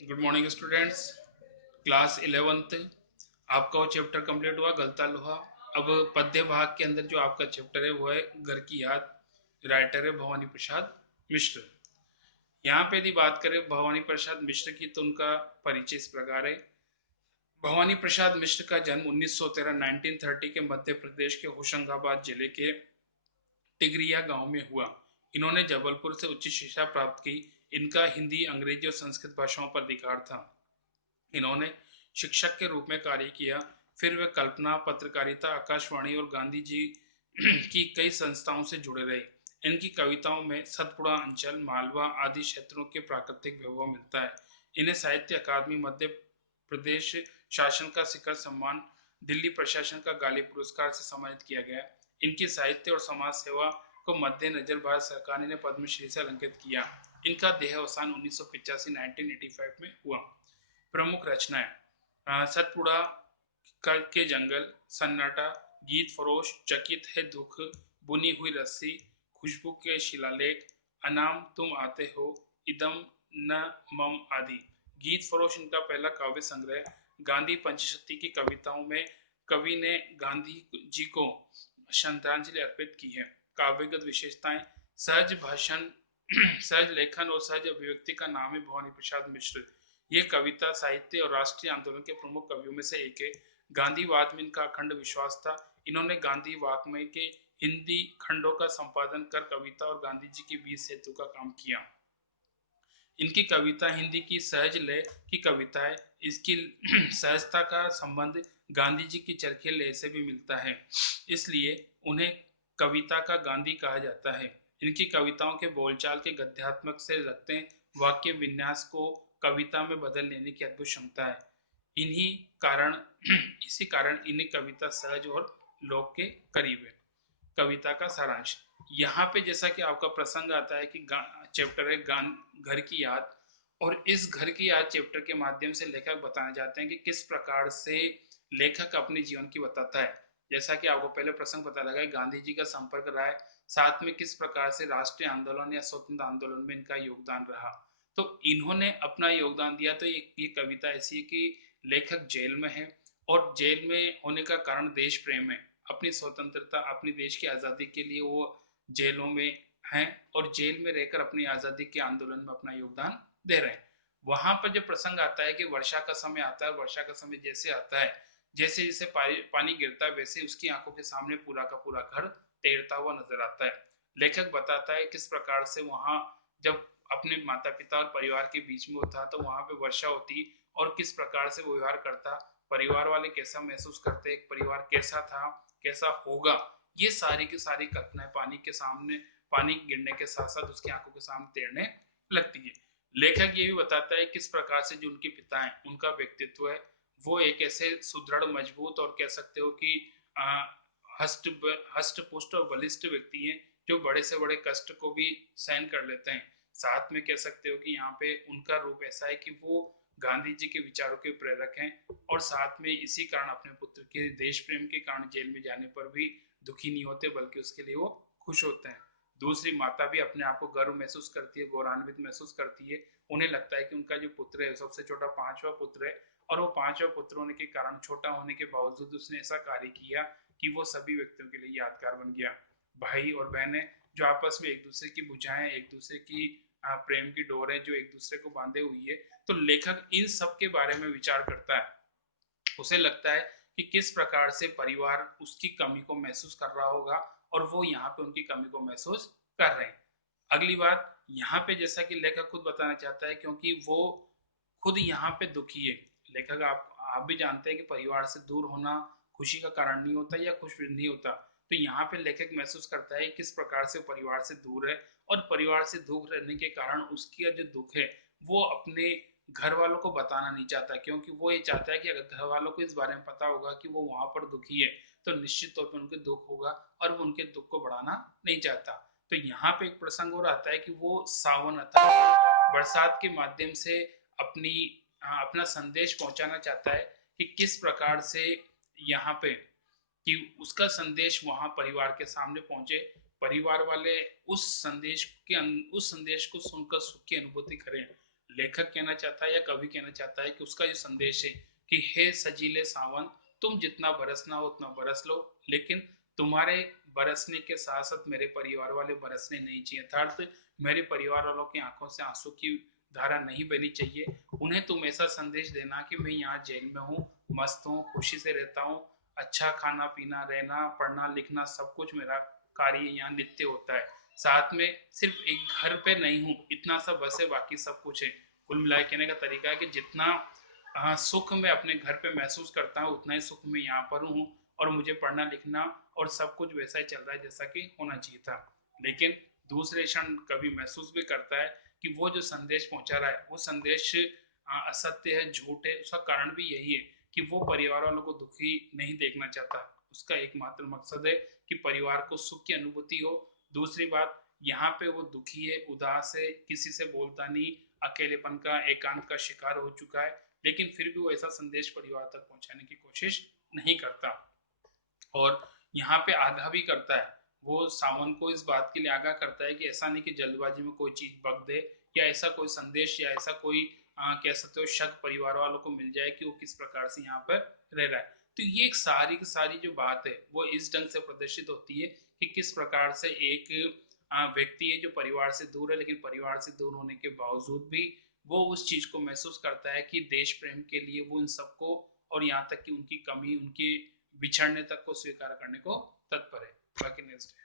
Good morning students. Class 11th आपका वो chapter complete हुआ, गलता लोहा। अब पद्य भाग के अंदर जो आपका चैप्टर है वो है घर की याद। राइटर है भवानी प्रसाद मिश्र। यहाँ पे यदि बात करें भवानी प्रसाद मिश्र की तो उनका परिचय इस प्रकार है। भवानी प्रसाद मिश्र का जन्म 1913 1930 के मध्य प्रदेश के होशंगाबाद जिले के टिगरिया गांव में हुआ। इन्होंने जबलपुर से उच्च शिक्षा प्राप्त की। इनका हिंदी, अंग्रेजी और संस्कृत भाषाओं पर अधिकार था। इन्होंने शिक्षक के रूप में कार्य किया। फिर वे कल्पना, पत्रकारिता, आकाशवाणी और गांधी जी की कई संस्थाओं से जुड़े रहे। इनकी कविताओं में सतपुड़ा अंचल, मालवा आदि क्षेत्रों के प्राकृतिक वैभव मिलता है। इन्हें साहित्य अकादमी, मध्य प्रदेश शासन का शिखर सम्मान, दिल्ली प्रशासन का गाली पुरस्कार से सम्मानित किया गया। इनकी साहित्य और समाज सेवा को मद्देनजर भारत सरकार ने पद्मश्री से अलंकृत किया। इनका देहावसान 1985 1985 में हुआ। प्रमुख रचनाएं सतपुड़ा के जंगल, सन्नाटा, गीत फरोश, चकित है दुख, बुनी हुई रस्सी, खुशबू के शिलालेख, अनाम तुम आते हो, इदम न मम आदि। गीत फरोश इनका पहला काव्य संग्रह। गांधी पंचशती की कविताओं में कवि ने गांधी जी को श्रद्धांजलि अर्पित की है। काव्यगत विशेषताएं: सहज भाषण, सहज लेखन और सहज अभिव्यक्ति का नाम है भवानी प्रसाद मिश्र। ये कविता साहित्य और राष्ट्रीय आंदोलन के प्रमुख कवियों में से एक है। गांधीवाद में इनका अखंड विश्वास था। इन्होंने गांधी वाङ्मय के हिंदी खंडों का संपादन कर कविता और गांधी जी के बीच सेतु का काम किया। इनकी कविता हिंदी की सहज लय की कविता है। इसकी सहजता का संबंध गांधी जी की चरखी लय से भी मिलता है, इसलिए उन्हें कविता का गांधी कहा जाता है। इनकी कविताओं के बोलचाल के गद्यात्मक से रखते हैं, वाक्य विन्यास को कविता में बदल लेने की अद्भुत क्षमता है। इन्हीं कारण इसी कारण इन्हें कविता सहज और लोक के करीब है। कविता का सारांश: यहाँ पे जैसा कि आपका प्रसंग आता है कि चैप्टर है घर की याद, और इस घर की याद चैप्टर के माध्यम से लेखक बताना चाहते हैं कि किस प्रकार से लेखक अपने जीवन की बताता है। जैसा कि आपको पहले प्रसंग पता लगा, गांधी जी का संपर्क रहा है, साथ में किस प्रकार से राष्ट्रीय आंदोलन या स्वतंत्र आंदोलन में इनका योगदान रहा। तो इन्होंने अपना योगदान दिया। तो ये कविता ऐसी है कि लेखक जेल में है, और जेल में होने का कारण देश प्रेम है। अपनी स्वतंत्रता, अपनी देश की आज़ादी के लिए वो जेलों में हैं, और जेल में रहकर अपनी आज़ादी के आंदोलन में अपना योगदान दे रहे हैं। वहां पर जब प्रसंग आता है कि वर्षा का समय आता है, वर्षा का समय जैसे आता है, जैसे जैसे पानी गिरता है, वैसे उसकी आंखों के सामने पूरा का पूरा घर तैरता हुआ नजर आता है। लेखक बताता है किस प्रकार से वहां जब अपने माता पिता और परिवार के बीच में होता तो वहां पे वर्षा होती, और किस प्रकार से वो व्यवहार करता, परिवार वाले कैसा महसूस करते, परिवार कैसा था, कैसा होगा। ये सारी की सारी कल्पनाएं पानी के सामने, पानी गिरने के साथ साथ उसकी आंखों के सामने तैरने लगती है। लेखक ये भी बताता है किस प्रकार से जो उनके पिता हैं, उनका व्यक्तित्व है, वो एक ऐसे सुदृढ़, मजबूत और कह सकते हो कि हष्ट हष्ट पुष्ट और बलिष्ठ व्यक्ति हैं, जो बड़े से बड़े कष्ट को भी सहन कर लेते हैं। साथ में कह सकते हो कि यहाँ पे उनका रूप ऐसा है कि वो गांधी जी के विचारों के प्रेरक हैं, और साथ में इसी कारण अपने पुत्र के देश प्रेम के कारण जेल में जाने पर भी दुखी नहीं होते, बल्कि उसके लिए वो खुश होते हैं। दूसरी माता भी अपने आप को गर्व महसूस करती है, गौरवान्वित महसूस करती है। उन्हें लगता है कि उनका जो पुत्र है, सबसे छोटा पांचवा पुत्र है, और वो पांचवा पुत्र होने के कारण, छोटा होने के बावजूद उसने ऐसा कार्य किया कि वो सभी व्यक्तियों के लिए यादगार बन गया। भाई और बहनें जो आपस में एक दूसरे की बुझाएं, एक दूसरे की प्रेम की डोर है जो एक दूसरे को बांधे हुई है। तो लेखक इन सब के बारे में विचार करता है। उसे लगता है कि किस प्रकार से परिवार उसकी कमी को महसूस कर रहा होगा, और वो यहाँ पे उनकी कमी को महसूस कर रहे हैं। अगली बात, यहाँ पे जैसा कि लेखक खुद बताना चाहता है, क्योंकि वो खुद यहाँ पे दुखी है। लेखक आप भी जानते हैं कि परिवार से दूर होना खुशी का कारण नहीं होता या खुश नहीं होता। तो यहाँ पे लेखक महसूस करता है किस प्रकार से परिवार से दूर है, और परिवार से दूर रहने के कारण उसकी जो दुख है वो अपने घर वालों को बताना नहीं चाहता, क्योंकि वो ये चाहता है कि अगर घर वालों को इस बारे में पता होगा कि वो वहां पर दुखी है, तो निश्चित तौर पर उनके दुख होगा, और वो उनके दुख को बढ़ाना नहीं चाहता। तो यहाँ पे एक प्रसंग और आता है कि वो सावन आता है, बरसात के माध्यम से अपनी अपना संदेश पहुंचाना चाहता है कि किस प्रकार से यहाँ पे कि उसका संदेश वहां परिवार के सामने पहुंचे, परिवार वाले उस संदेश को सुनकर सुख की अनुभूति करें। लेखक कहना चाहता है या कवि कहना चाहता है कि उसका जो संदेश है कि हे सजीले सावन, तुम जितना बरसना हो उतना बरस लो, लेकिन तुम्हारे बरसने के साथ साथ मेरे परिवार वाले बरसने नहीं चाहिए। अर्थात मेरे परिवार वालों की आंखों से आंसू की धारा नहीं बहनी चाहिए। उन्हें तुम ऐसा संदेश देना कि मैं यहाँ जेल में हूँ, मस्त हूँ, खुशी से रहता हूँ, अच्छा खाना पीना, रहना, पढ़ना लिखना, सब कुछ मेरा कार्य यहाँ नित्य होता है। साथ में सिर्फ एक घर पे नहीं हूँ, इतना सब बस है, बाकी सब कुछ है। कुल मिलाए कहने का तरीका है कि जितना सुख मैं अपने घर पे महसूस करता हूँ उतना ही सुख मैं यहाँ पर हूँ, और मुझे पढ़ना लिखना और सब कुछ वैसा ही चल रहा है जैसा कि होना चाहिए था। लेकिन दूसरे क्षण कभी महसूस भी करता है कि वो जो संदेश पहुंचा रहा है वो संदेश असत्य है, झूठ है। उसका कारण भी यही है कि वो परिवार वालों को दुखी नहीं देखना चाहता। उसका एकमात्र मकसद है कि परिवार को सुख की अनुभूति हो। दूसरी बात, यहाँ पे वो दुखी है, उदास है, किसी से बोलता नहीं, अकेलेपन का, एकांत का शिकार हो चुका है, लेकिन फिर भी वो ऐसा संदेश परिवार तक पहुंचाने की कोशिश नहीं करता। और यहाँ पे आगाह भी करता है, वो सावन को इस बात के लिए आगाह करता है कि ऐसा नहीं कि जल्दबाजी में कोई चीज बक दे, या ऐसा कोई संदेश या ऐसा कोई कह सकते हो शक परिवार वालों को मिल जाए कि वो किस प्रकार से यहाँ पर रह रहा है। तो ये एक सारी की सारी जो बात है वो इस ढंग से प्रदर्शित होती है कि किस प्रकार से एक व्यक्ति है जो परिवार से दूर है, लेकिन परिवार से दूर होने के बावजूद भी वो उस चीज को महसूस करता है कि देश प्रेम के लिए वो इन सबको, और यहाँ तक कि उनकी कमी, उनके बिछड़ने तक को स्वीकार करने को तत्पर है। बाकी नेक्स्ट